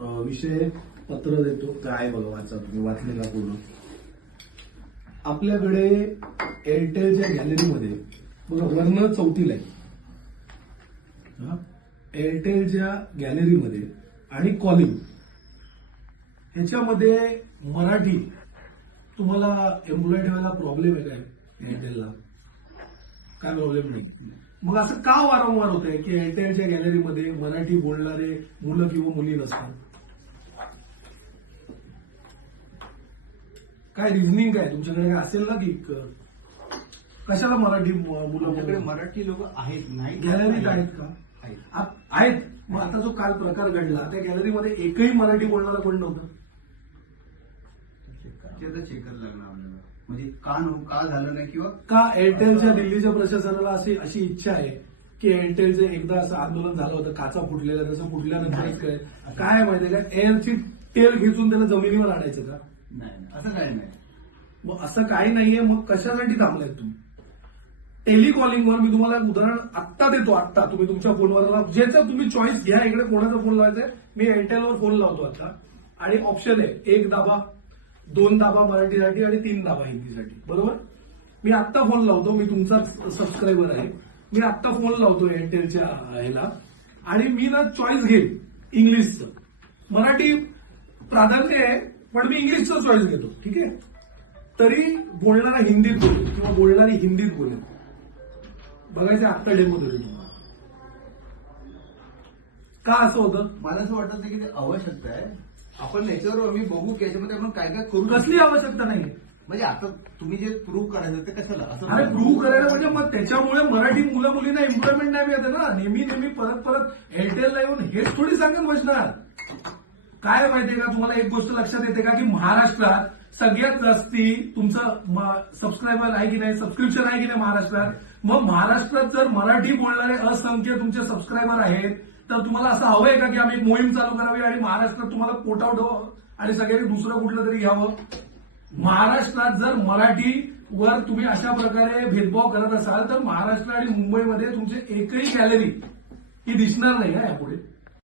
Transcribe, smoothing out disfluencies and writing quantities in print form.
विषय पत्र देतो काय बघा, वाचा तुम्ही, वाचले का पूर्ण? आपल्याकडे एअरटेलच्या गॅलरीमध्ये बघा वर्ण चौथीला आहे, एअरटेलच्या गॅलरीमध्ये आणि कॉलिंग ह्याच्यामध्ये मराठी तुम्हाला एम्प्लॉय ठेवायला प्रॉब्लेम आहे काय? एअरटेलला काय प्रॉब्लेम नाही. मग असं का वारंवार होत आहे की एअरटेलच्या गॅलरीमध्ये मराठी बोलणारे मुलं किंवा मुली नसतात? काय रिझनिंग काय तुमच्याकडे काय असेल ना की कशाला मराठी मुलं मराठी लोक आहेत नाही गॅलरीत आहेत का? आहेत. मग आता जो काल प्रकार घडला त्या गॅलरीमध्ये एकही मराठी बोलणारा कोण नव्हतं? चेकर लागणार आपल्याला, म्हणजे का झालं नाही किंवा का एअरटेलच्या दिल्लीच्या प्रशासनाला अशी इच्छा आहे की एअरटेलचं एकदा असं आंदोलन झालं होतं, काचा फुटलेला, तसं फुटल्यानंतरच काय माहितीये का, एअरची टेल खेचून त्याला जमिनीवर आणायचं का? नाही, असं काही नाही. मग असं काही नाहीये. मग कशासाठी थांबलाय तुम्ही? टेलिकॉलिंगवर मी तुम्हाला एक उदाहरण आत्ता देतो. आत्ता तुम्ही तुमच्या फोनवर ज्याचा तुम्ही चॉईस घ्या, इकडे कोणाचा फोन लावायचा आहे. मी एअरटेलवर फोन लावतो आता आणि ऑप्शन आहे 1 दाबा, 2 दाबा मराठीसाठी आणि 3 दाबा हिंदीसाठी, बरोबर? मी आत्ता फोन लावतो, मी तुमचा सबस्क्रायबर आहे, मी आत्ता फोन लावतो एअरटेलच्या ह्याला आणि मी ना चॉईस घेईन इंग्लिशचं. मराठी प्राधान्य आहे पण मी इंग्लिशचं चॉईस घेतो, ठीक आहे? तरी बोलणारा हिंदीत बोलेल किंवा बोलणारी हिंदीत बोलेल. बघायचं आत्ता डेमो देतो तुम्हाला. का असं होतं? मला असं वाटत नाही की ते आवश्यकता आहे. आपण याच्यावर मी बघू की याच्यामध्ये आपण काय काय करू. कसली आवश्यकता नाही. म्हणजे आता तुम्ही जे प्रूव्ह करायचं ते कशाला? अरे प्रूव्ह करायला म्हणजे मग त्याच्यामुळे मराठी मुलं मुलींना एम्प्लॉयमेंट नाही मिळत ना. नेहमी परत एअरटेलला येऊन हेच थोडी सांगत बसणार. काय माहितीये का तुम्हाला, एक गोष्ट लक्षात येते का की महाराष्ट्रात सगळ्यात जास्ती तुमचं सबस्क्रायबर आहे की नाही, सबस्क्रिप्शन आहे की नाही महाराष्ट्रात? मग महाराष्ट्रात जर मराठी बोलणारे असंख्य तुमचे सबस्क्रायबर आहेत तर तुम्हाला असं हवंय का की आम्ही एक मोहीम चालू करावी आणि महाराष्ट्रात तुम्हाला पोटावं आणि सगळ्यांनी दुसरं कुठलं तरी घ्यावं? महाराष्ट्रात जर मराठीवर तुम्ही अशा प्रकारे भेदभाव करत असाल तर महाराष्ट्र आणि मुंबईमध्ये तुमची एकही गॅलरी ही दिसणार नाही यापुढे.